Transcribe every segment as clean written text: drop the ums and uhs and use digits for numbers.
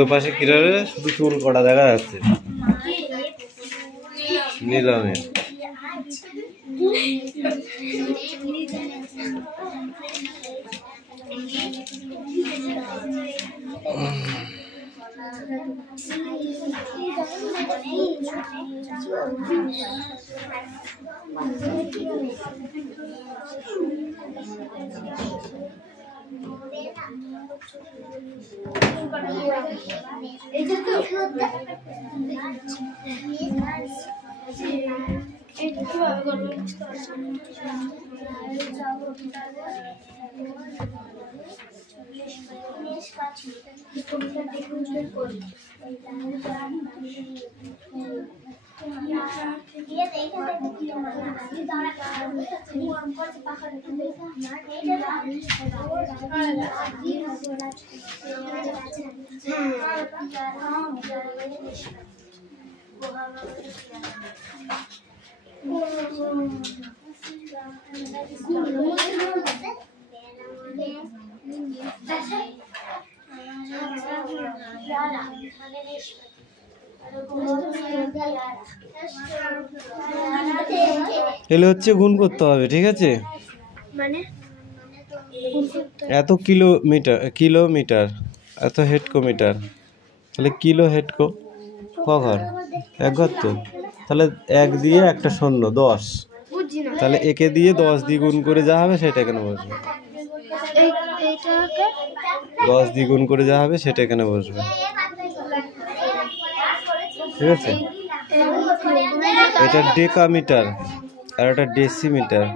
ওই পাশে কিরারে শুধু চুল কটা দেখা যাচ্ছে নিলামে। এগুলো হচ্ছে গুণ করতে হবে, ঠিক আছে? মানে এত কিলোমিটার এত হেডকোমিটার, তাহলে কিলো হেডকো ক ঘর? এক ঘর তো, তাহলে এক দিয়ে একটা শূন্য 10, তাহলে একে দিয়ে 10 দিয়ে গুণ করে যা হবে সেটা এখানে বসবে। 10 দিয়ে গুণ করে যা হবে সেটা এখানে বসবে, ঠিক আছে? এটা ডেকামিটার আর এটা ডেসিমিটার।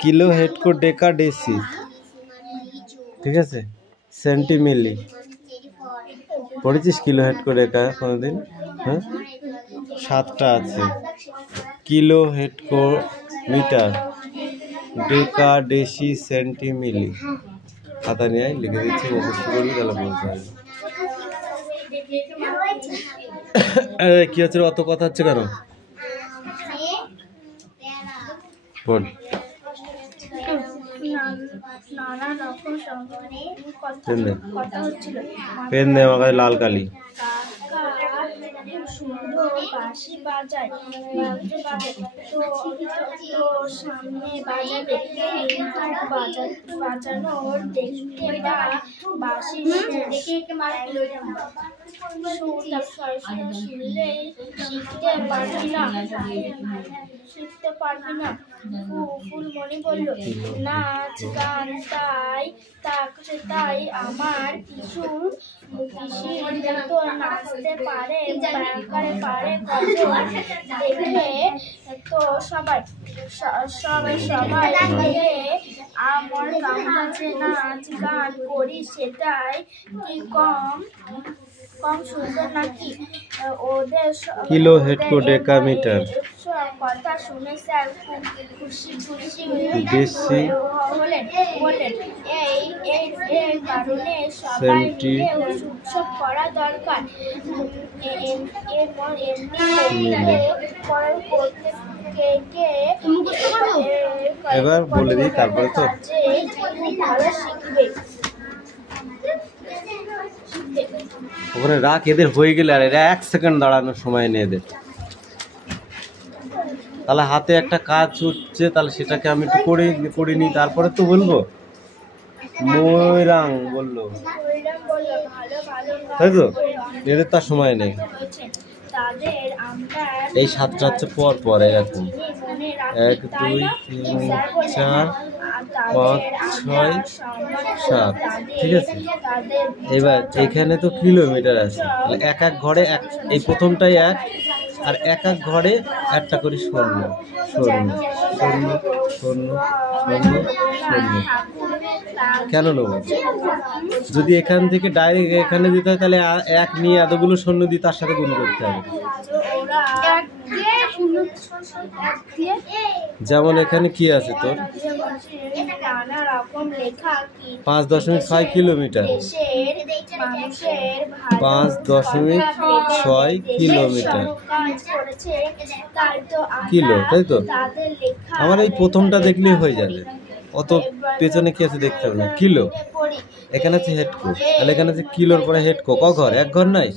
কিলো হেডকো ডেকা ডেসি, ঠিক আছে? সেন্টিমিলি পড়েছিস? কিলো হেডকো ডেকা কোনোদিন? হ্যাঁ, 7টা আছে। কিলো হেডকো মিটার ডেকা ডেসি সেন্টিমিলি। খাতা নিয়ে লিখে দিচ্ছি, মুখস্থ করবি তাহলে বলতে হবে। কি হচ্ছে অত কথা হচ্ছে কেন? বল। পেন দে আমার কাছে, লাল কালি। বাঁশি বাজায় তো সামনে বাজাবে, বাজানোর দেখতে বা বাঁশি শুনলে শিখতে পারবি না। ফুলমণি বলল, নাচ গান তাই আমার পিসির মতো নাচতে পারে দেখে তো সবাই মিলে আমার কাছে নাচ গান করি, সেটাই কি কম সুন্দর নাকি? ওদের কিলো হেডকো ডেকামিটার কথা শুনে স্যার খুশি হলেন। বললেন, এই কারণে সবাই মিলে উৎসব করা দরকার। এবার বলে দিই, তারপরে তো ভালো শিখবে। ওখানে রাখ, এদের হয়ে গেলে আর এরা 1 সেকেন্ড দাঁড়ানোর সময় নেই এদের। তাহলে হাতে একটা কাজ হচ্ছে, তাহলে সেটাকে আমি একটু করে নিই, তারপরে তো বলবো। ময়রাং বললো, তাই তো? এদের তার সময় নেই। এই 7টা হচ্ছে পর এরকম 1 2 3 4 5 6 7, ঠিক আছে? এবার এখানে তো কিলোমিটার আছে, তাহলে এক ঘরে এই প্রথমটাই 1, আর এক এক ঘরে একটা করে স্বর্ণ স্বর্ণ স্বর্ণ স্বর্ণ স্বর্ণ স্বর্ণ। কেন নেব? যদি এখান থেকে ডাইরেক্ট এখানে দিতে হয় তাহলে এক নিয়ে এতগুলো স্বর্ণ দিয়ে তার সাথে গুণ করতে হবে। যেমন এখানে কি আছে তোর 5.6 কিলোমিটার, 5.6 কিলোমিটার কিলো, তাই তো? আমার এই প্রথমটা দেখলেই হয়ে যাবে, অত পেছনে কি আছে দেখতে হবে না। কিলো, এখানে আছে হেডকো, তাহলে এখানে আছে কিলোর পরে হেডকো। ক ঘর? এক ঘর নাই,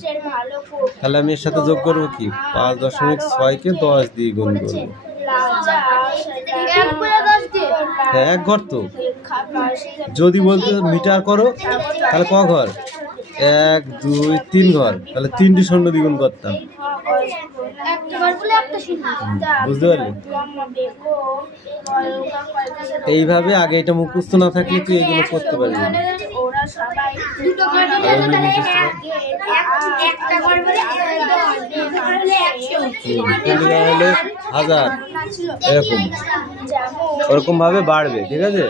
তাহলে আমি এর সাথে যোগ করবো কি 5.6কে 10 দিয়ে গুণ করবো। হ্যাঁ, এক ঘর তো। যদি বলতে মিটার করো তাহলে ক ঘর? 1 2 3 ঘর, তাহলে 3টি স্বর্ণ দ্বিগুণ করতাম। বুঝতে পারলি? এইভাবে আগে এটা মুখস্থ না থাকলে তুই এগুলো করতে পারবি না। হলে 1000 এরকম ওরকম ভাবে বাড়বে, ঠিক আছে?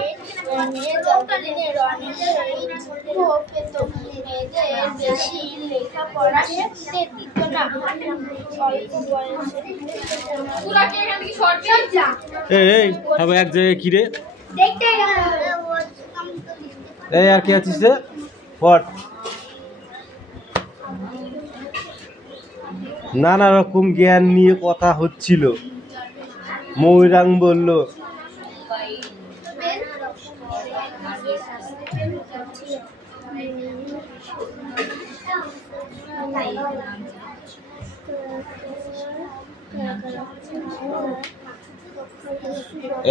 এই সবাই এক জায়গায় কিরে? এই আর কি আছিস রে? পট নানা রকম জ্ঞান নিয়ে কথা হচ্ছিল। ময়ূরাং বলল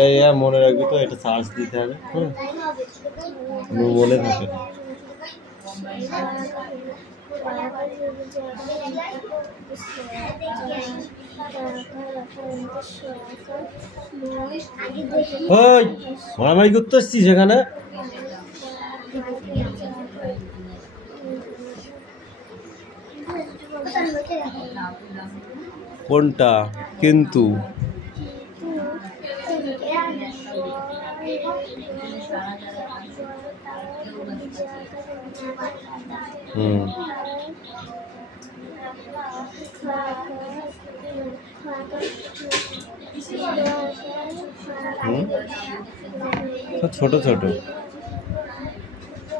এই মনে রাখবি তো, এটা চার্জ দিতে হবে। মনে থাকে। ওই মারামারি করতে আসছিস সেখানে? কোনটা কিন্তু? ছোট ছোট,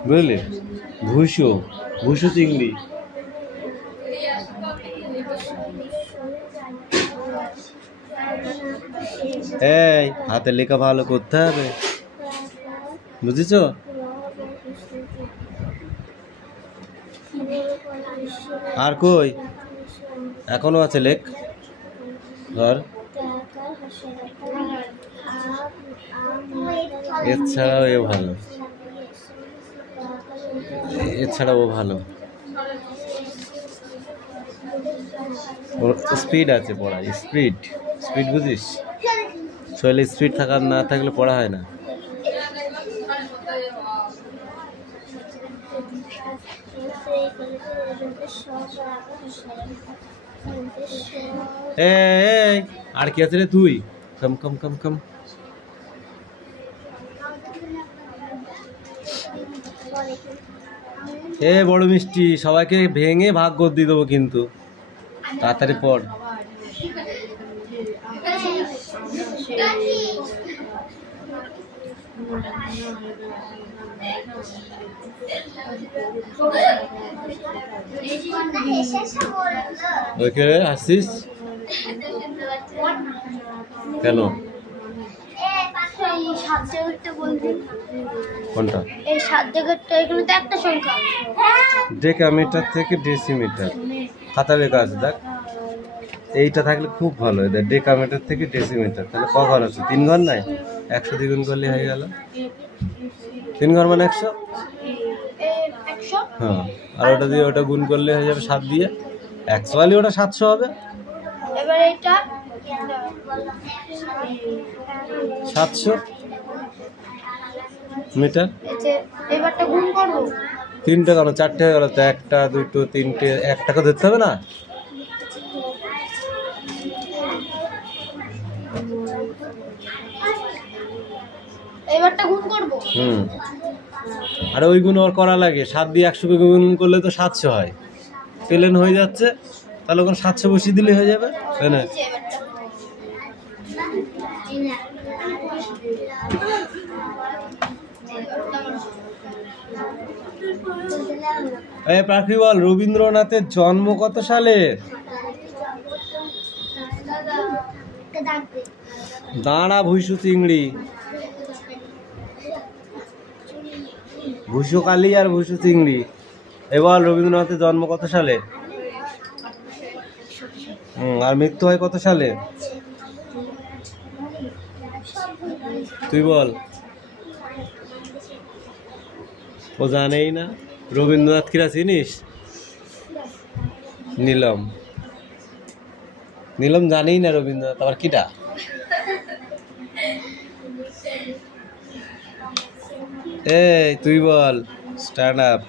বুঝলি? ভুসো ভুসো চিংড়ি। এই হাতে লেখা ভালো করতে হবে, বুঝেছ? আর কই এখনো আছে লেখ। ধর এছাড়াও এ ভালো, এছাড়াও ভালো। ওর স্পিড আছে পড়া, স্পিড স্পিড বুঝিস? শরীরে স্পিড থাকার না থাকলে পড়া হয় না। এই আর কি আছে রে তুই? কম কম কম কম। এ বড় মিষ্টি, সবাইকে ভেঙে ভাগ করে দিয়ে দেবো কিন্তু, তাড়াতাড়ি পড়। ওইখানে আসছিস কেন? কোনটা? এই 7 জায়গাটা, এগুলো তো একটা সংখ্যা। ডেকামিটার থেকে ডেসিমিটার খাতা লেখা আছে, দেখ। এইটা থাকলে খুব ভালো। এদের ডেকামিটার থেকে ডেসিমিটার, তাহলে ক ঘর আছে? 3 ঘর নাই? 100 দ্বিগুণ করলে হয়ে গেল। 3 ঘর মানে 100। হ্যাঁ, আর ওটা দিয়ে ওটা গুণ করলে হয়ে যাবে 7 দিয়ে। অ্যাকচুয়ালি ওটা 700 হবে। এবার এটা 700 মিটার। এবারটা গুণ করব। 3টা কেন 4টে হয়ে গেল তো? 1টা 2টো 3টে 1 টাকা ধরতে হবে না? এবারটা গুণ করব। আর ওই গুণ ওর করা লাগে, 7 দিয়ে 100 কে গুণ করলে তো 700 হয়, প্লেন হয়ে যাচ্ছে, তাহলে ওখানে 700 বসিয়ে দিলে হয়ে যাবে, তাই না? এই পাখি বল, রবীন্দ্রনাথের জন্ম কত সালে? দাঁড়া ভুইসু চিংড়ি, ভুইসু কালী আর ভুইসু চিংড়ি। এবার রবীন্দ্রনাথের জন্ম কত সালে? আর মৃত্যু হয় কত সালে? তুই বল। ও জানেই না। রবীন্দ্রনাথ কিরা চিনিস? নীলম। নীলম জানেই না রবীন্দ্রনাথ আবার কিটা। এই তুই বল, স্ট্যান্ড আপ।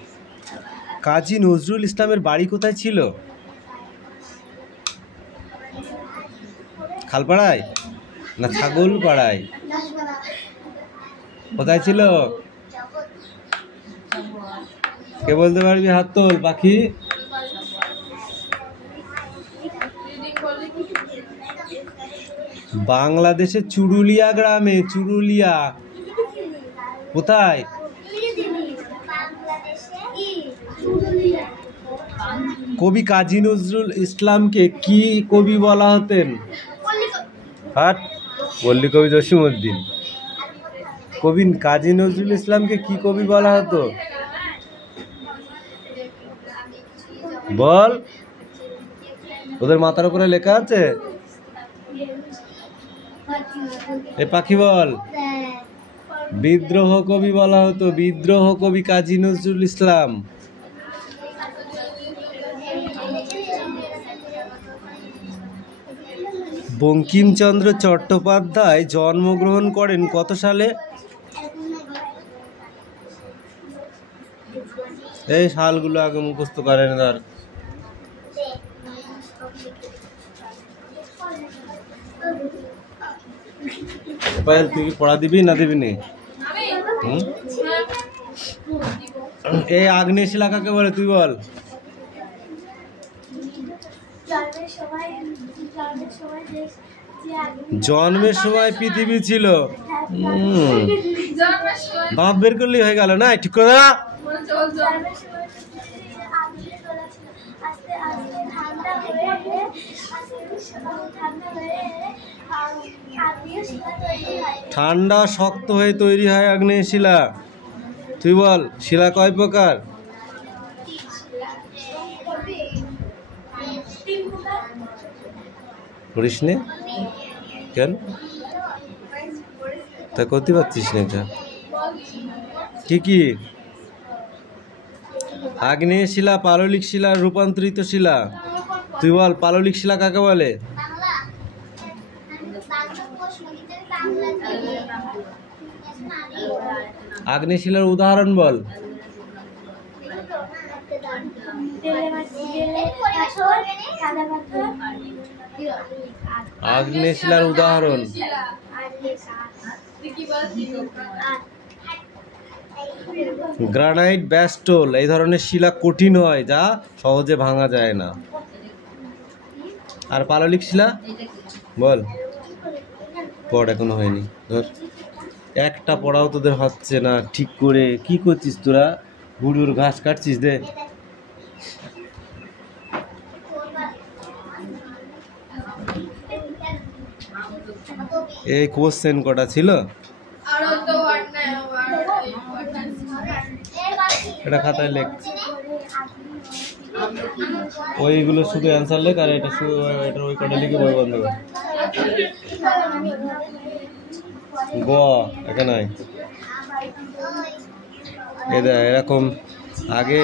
কাজী নজরুল ইসলামের বাড়ি কোথায় ছিল? খালপাড়ায় না ছাগল পাড়ায়? কোথায় ছিল? কে বলতে পারবি? হাত তোল পাখি। বাংলাদেশের চুরুলিয়া গ্রামে। চুরুলিয়া কোথায়? কবি কাজী নজরুল ইসলামকে কি কবি বলা হতেন? পল্লী কবি জসিমউদ্দিন। কবি কাজী নজরুল ইসলামকে কি কবি বলা হতো? বল, ওদের মাথার উপরে লেখা আছে। এ পাখি বল, বিদ্রোহ কবি বলা হতো। বিদ্রোহ কবি কাজী নজরুল ইসলাম। বঙ্কিমচন্দ্র চট্টোপাধ্যায় জন্মগ্রহণ করেন কত সালে? এই সালগুলো আগে মুখস্থ করেন। আর পায়েল, তুই কি পড়া দিবি না দিবি নি? এই আগ্নেয় শিলা কাকে বলে তুই বল? জন্মের সময় পৃথিবী ছিল। দাঁত বের করলেই হয়ে গেল না? ঠিক করে না। ঠান্ডা শক্ত হয়ে তৈরি হয় আগ্নেয় শিলা। তুই বল, শিলা কয় প্রকার? পড়িস নে কেন? তা করতে পারছিস না? কি কি? আগ্নেয় শিলা, পাললিক শিলা, রূপান্তরিত শিলা। তুই বল, পাললিক শিলা কাকে বলে? আগ্নেয় শিলার উদাহরণ বল। আগ্নেয় শিলার উদাহরণ গ্রানাইট, ব্যাসল্ট। এই ধরনের শিলা কঠিন হয়, যা সহজে ভাঙা যায় না। আর পাললিক শিলা বল। পড়, এখনো হয়নি। ধর, একটা পড়াও তোদের হচ্ছে না ঠিক করে। কি করছিস তোরা? গুড়ুর ঘাস কাটছিস? দে। এই কোশ্চেন কটা ছিল? এটা খাতায় লেখ। ওইগুলো শুধু অ্যান্সার লেখ, আর এটা শুধু এটা ওই কটা লিখে বই বন্ধ কর। গ এখানে এরকম আগে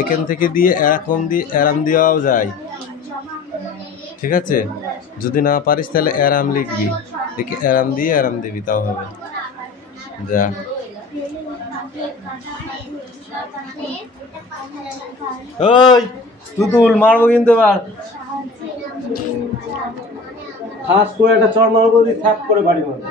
এখান থেকে দিয়ে এরকম দিয়ে এরাম দেওয়াও যায়। ঠিক আছে, যদি না পারিস তাহলে এরাম লিখবি। দেখি এরাম দিয়ে এরাম দিবি, তাও হবে। যা, ওই তুতুল মারবো কিন্তু এবার। খাস করে একটা চড় মারবো বলি থাপ করে বাড়ি মারবো।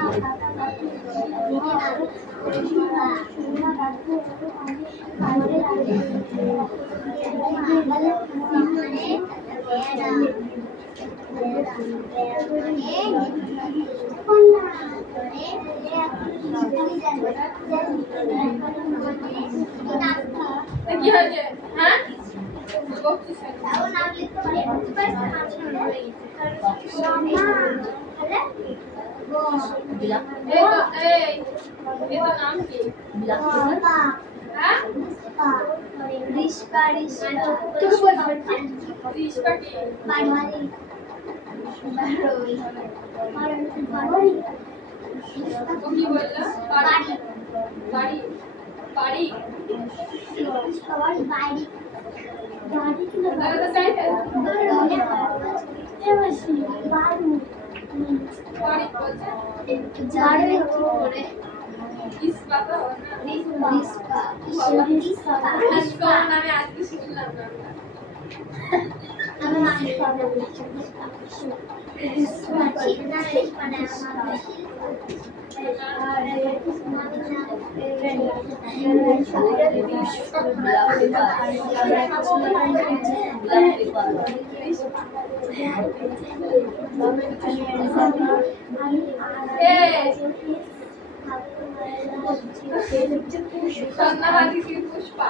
কি হয়েছে? হ্যাঁ নাম কি? কি বললো? বাড়ি বাড়ি পুষ্পা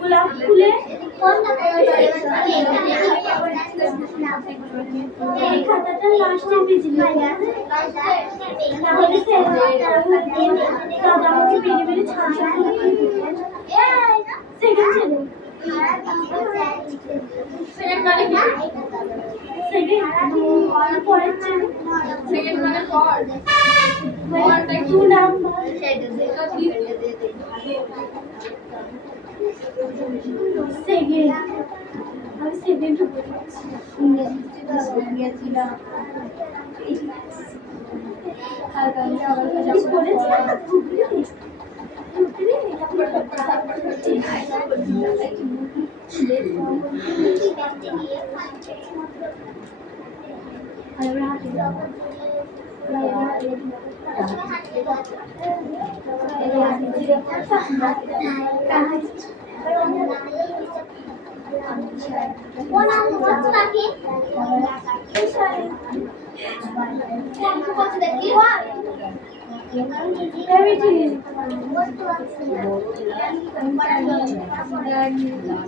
गुलाब फुले खाताটা লাস্টে বিজলি তাহলে দাদা আমাকে বেড়ে বেড়ে ছাড়া সেকেন্ড ছিল সেকেন্ড মানে কি? সেকেন্ড পরের ছিল সেকেন্ড মানে পর পরটা কি? টু নাম্বার সেকেন্ড আমি সেকেন্ড গিয়েছিলাম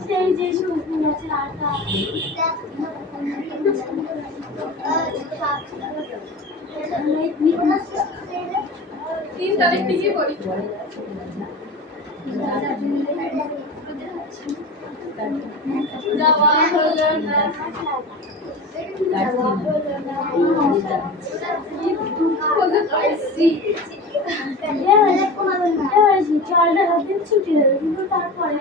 সেই যে শুকনো আছে আটা 3 তারিখ থেকে করি যাওয়া হলো না কোন পাইছি চালটা দিন ছুটি দেবে কিন্তু তারপরে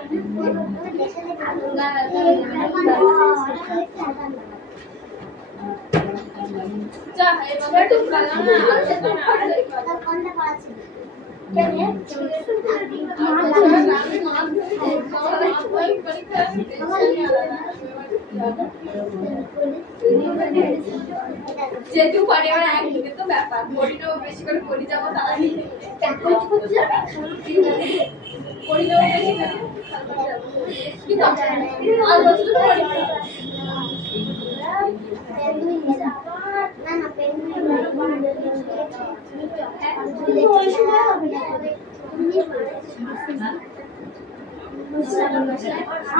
যা এবার টুকরা না যেহেতু পরে এবার একদিকে তো ব্যাপার পরিণাম বেশি করে পড়ি যাবো তারা পরিণাম বেশি করে কিন্তু আর বছর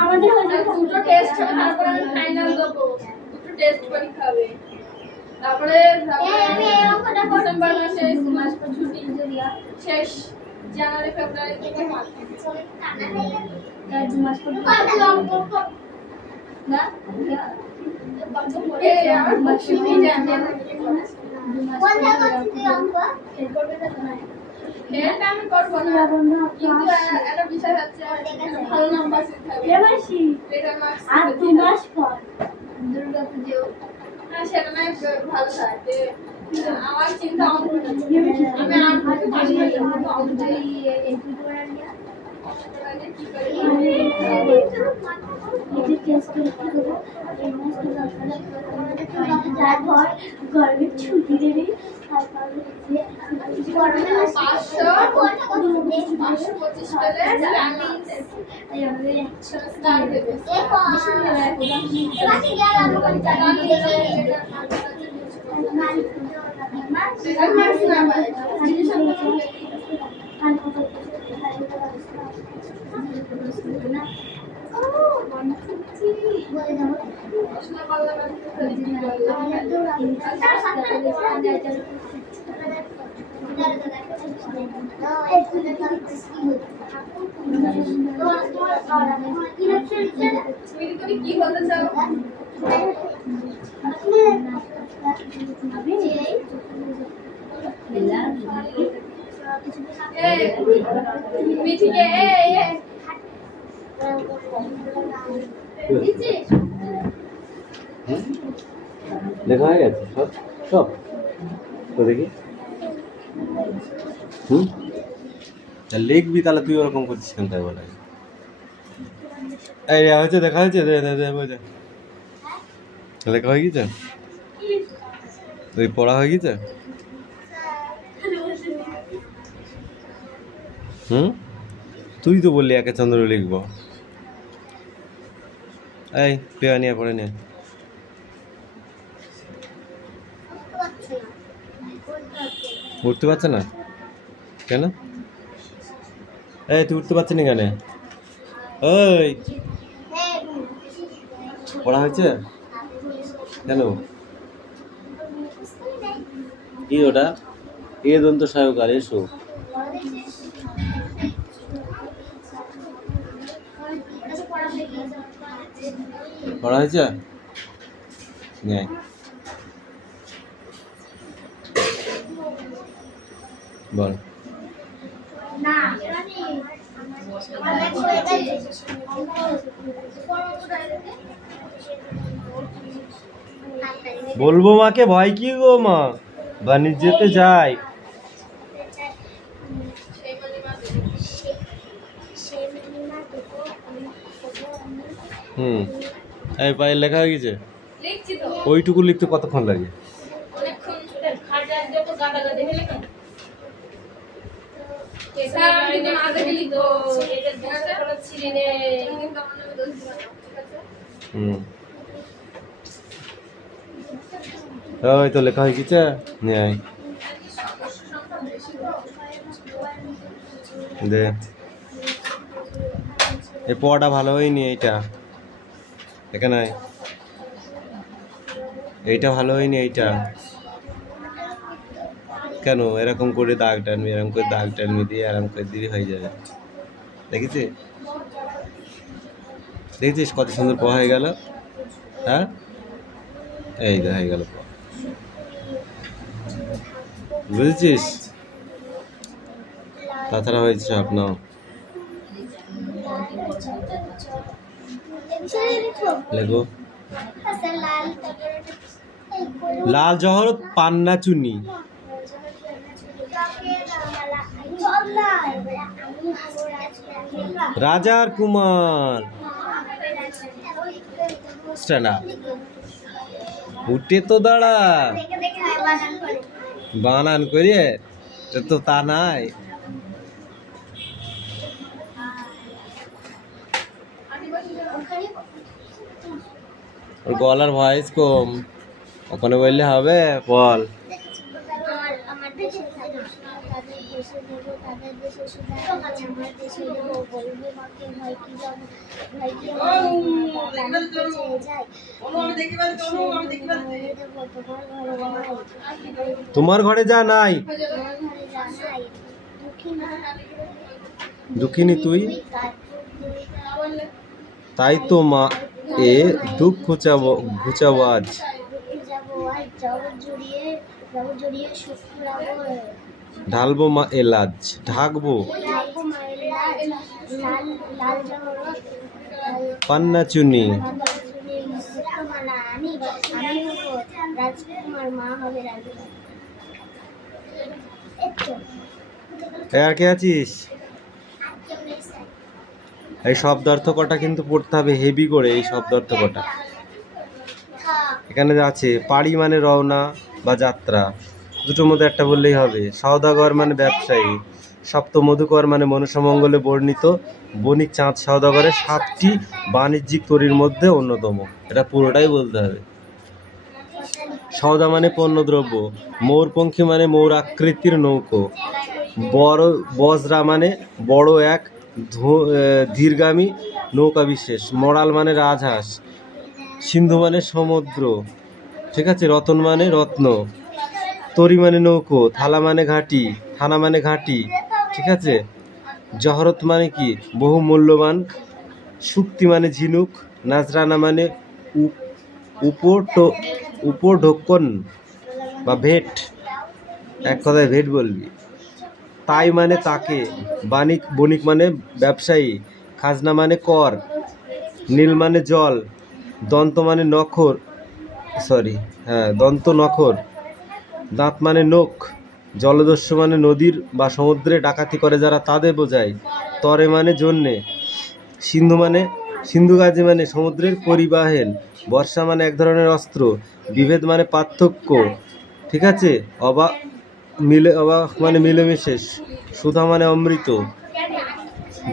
আমাদের দুটো টেস্ট হবে তারপরে আমি ফাইনাল দেবো দুটো টেস্ট পরীক্ষা হবে তারপরে ডিসেম্বর মাসে মাস ছুটি শেষ জানুয়ারি ফেব্রুয়ারি থেকে মাস না আমার বক্সি নিয়ে যান এটা আমি করবো না, কিন্তু একটা বিষয় হচ্ছে ভালো নাম্বার শিখতে হবে। এটা মার্কস আর 2 মাস পর দুর্গা পুজো, হ্যাঁ সেটা নয় ভালো থাকে। আমার চিন্তা অঙ্ক নিয়ে। আমি আর পাস করে যাবো অঙ্ক দিয়ে এন্ট্রি করে নিয়ে কি করি এই টেস্ট করতে হবে এই মাসে তারপর গভর্নমেন্ট ছুটি দেবে তারপর যে গভর্নমেন্ট 525 পেলে আমি স্টার্ট দেবে। তুমি কি বলতে চাও? মিঠিকে লেখা হয়ে গেছে সব সব তো দেখি। লিখবি তাহলে তুই ওরকম করছিস কেন? তাই বলে এই হয়েছে, দেখা হয়েছে, লেখা হয়ে গেছে, তুই পড়া হয়ে গেছে। তুই তো বললি একে চন্দ্র লিখবো। এই পেয়া নিয়ে পড়ে নিয়ে। উঠতে পারছে না কেন? এই তুই উঠতে পারছিস না কেন? ওই পড়া হয়েছে কেন? কি ওটা? এ দন্ত সহায়কার, এসো। পড়া হয়েছে? বল। বলবো মাকে, ভয় কি গো মা, বাণিজ্যতে যাই। এই পায়ে লেখা হয়ে গেছে? ওইটুকু লিখতে কতক্ষণ লাগে? ওই তো লেখা হয়ে গেছে। দে, এই পড়াটা ভালো হয়নি। এইটা এখানে এইটা ভালো হয়নি। এইটা কেন এরকম করে দাগ টানবি, এরকম করে দাগ টানবি দিয়ে এরকম করে দিবি, হয়ে যাবে। দেখেছিস? দেখেছিস কত সুন্দর পড়া হয়ে গেল? হ্যাঁ, এই তো হয়ে গেল। বুঝেছিস? তাছাড়া হয়েছে স্বপ্ন। লেখো। লাল জহরত পান্না চুনি। রাজার কুমার। Stand up. উঠে তো দাঁড়া। বানান করে তো তা নাই। ওর গলার ভয়েস কম, ওখানে বললে হবে। বল। তোমার ঘরে যা নাই, দুঃখিনী তুই, তাই তো মা এ দুঃখ ঘুচাবো আজ। রাবো জড়িয়ে শুক্রাবো ঢালবো মা এলাচ, ঢাকবো রাবো মায়ের লাল লাল জহর পান্না চুনি, মুক্তমালা আমি হবো রাজকুমার, মা হবে রাজকুমার। আর কে আছিস? এই শব্দার্থ কটা কিন্তু পড়তে হবে হেভি করে। এই শব্দার্থ কটা এখানে আছে। পাড়ি মানে রওনা বা যাত্রা, দুটোর মধ্যে একটা বললেই হবে। সওদাগর মানে ব্যবসায়ী। সপ্ত মধুকর মানে মনুষ্যমঙ্গলে বর্ণিত বণিক চাঁদ সওদাগরের 7টি বাণিজ্যিক তরীর মধ্যে অন্যতম। এটা পুরোটাই বলতে হবে। সওদা মানে পণ্যদ্রব্য। ময়ূরপঙ্খী মানে ময়ূর আকৃতির নৌকো। বড় বজরা মানে বড় এক ধীরগামী নৌকা বিশেষ। মরাল মানে রাজহাঁস। সিন্ধু মানে সমুদ্র, ঠিক আছে। রতন মানে রত্ন। তরি মানে নৌকো। থালা মানে ঘাটি, থানা মানে ঘাটি, ঠিক আছে। জহরত মানে কি? বহু মূল্যবান। শুক্তি মানে ঝিনুক। নাজরানা মানে উপঢৌকন বা ভেট, এক কথায় ভেট বলবি। তাই মানে তাকে। বণিক মানে ব্যবসায়ী। খাজনা মানে কর। নীল মানে জল। দন্ত মানে নখর, দন্ত নখর। দাঁত মানে নখ। জলদস্যু মানে নদীর বা সমুদ্রে ডাকাতি করে যারা, তাদের বোঝায়। তরে মানে জন্যে। সিন্ধু গাজী মানে সমুদ্রের পরিবাহেন। বর্ষা মানে এক ধরনের অস্ত্র। বিভেদ মানে পার্থক্য, ঠিক আছে। অবাক মানে মিলেমিশে। সুধা মানে অমৃত।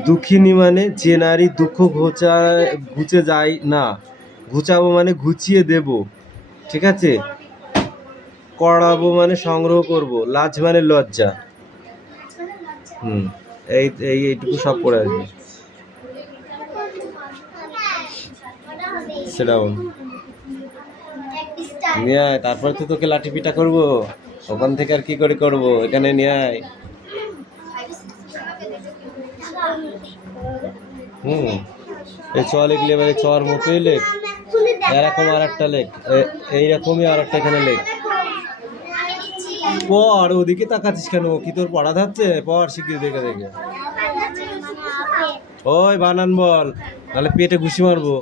দুঃখিনী মানে যে নারী দুঃখ ঘুচে যায় না। ঘুচাবো মানে ঘুচিয়ে দেব, ঠিক আছে। করাবো মানে সংগ্রহ করব। লাজ মানে লজ্জা। এইটুকু সব পড়ে আসবে। সেটা নিয়ে আয়, তারপরে তো তোকে লাঠি পিটা করবো। ওখান থেকে আর কি করে করবো? এখানে নিয়ে আয়। এই চ লিখলে এবারে চর মতোই লেখ। এরকম আর একটা লেখ, এইরকমই আর একটা এখানে লেখ। পড়, ওদিকে তাকাচ্ছিস কেন? কি তোর পড়া থাকছে? পড় শিখিয়ে দেখে দেখে। ওই বানান বল, নাহলে পেটে ঘুষি মারবো।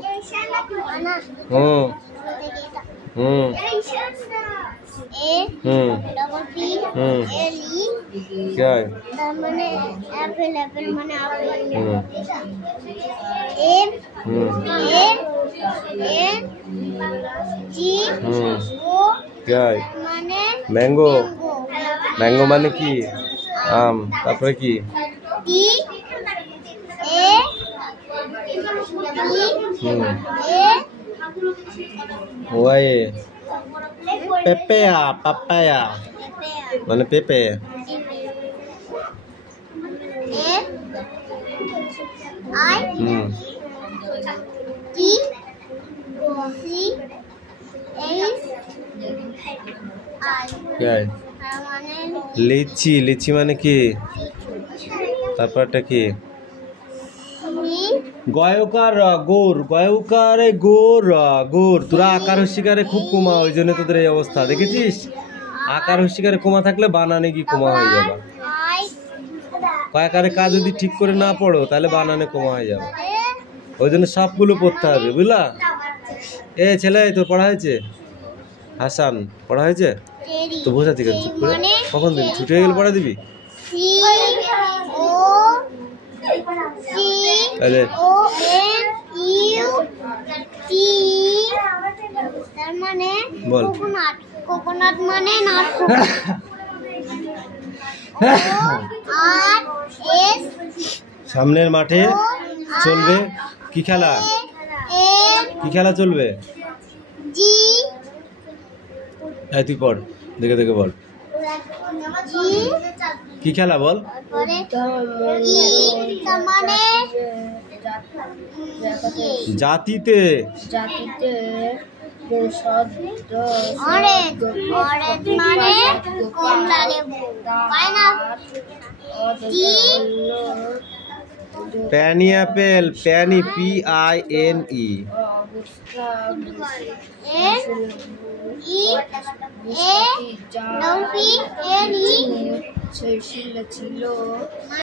ম্যাঙ্গো। ম্যাঙ্গো মানে কি? আম। তারপরে কি? পেপেয়া, পাপায়া মানে পেঁপে। লিচি। লিচি মানে কি? তারপরটা কি? গয়কার গোর। গয়কারে গোর গোর। তোরা আকার হস্যিকারে খুব কমা, ওই জন্য তোদের এই অবস্থা। দেখেছিস? আকার হস্যিকারে কমা থাকলে বানানে কি কমা হয়ে যাবে। কয়াকারে কাজ যদি ঠিক করে না পড়ো তাহলে বানানে কমা হয়ে যাবে। ওই জন্য সবগুলো পড়তে হবে, বুঝলা? এ ছেলে, তোর পড়া হয়েছে? হাসান, পড়া হয়েছে? তো বসে আছি কেন চুপ করে? কখন দিবি? ছুটি হয়ে গেলে পড়া দিবি? বল। কোকোনাট মানে সামনের মাঠে চলবে কি খেলা? কি খেলা চলবে? তুই পড়, দেখে দেখে বল। কি খেলা বল? জাতিতে। প্যানি অ্যাপেল, প্যানি PINE। NEAPPNE